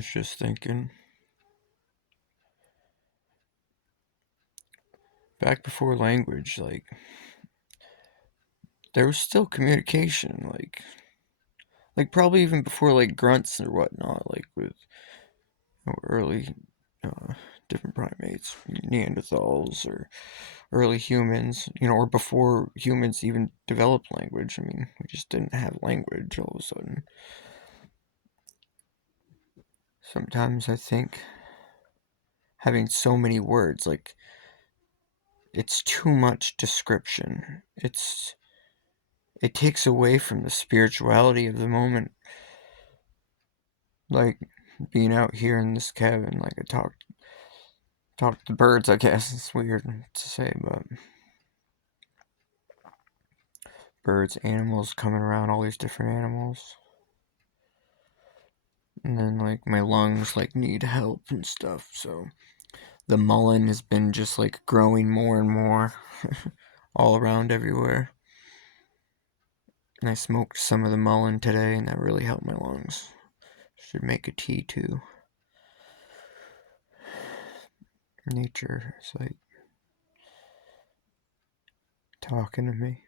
was just thinking, back before language, like, there was still communication, like probably even before, like, grunts or whatnot, like, with early, uh, different primates, Neanderthals, or early humans, or before humans even developed language. I mean, we just didn't have language all of a sudden. Sometimes I think having so many words, like, it's too much description. It takes away from the spirituality of the moment. Like, being out here in this cabin, like, I talk to birds, I guess. It's weird to say, but birds, animals coming around, all these different animals. And then, like, my lungs, like, need help and stuff, so the mullein has been just, like, growing more and more all around everywhere. And I smoked some of the mullein today, and that really helped my lungs. Should make a tea too. Nature is like talking to me.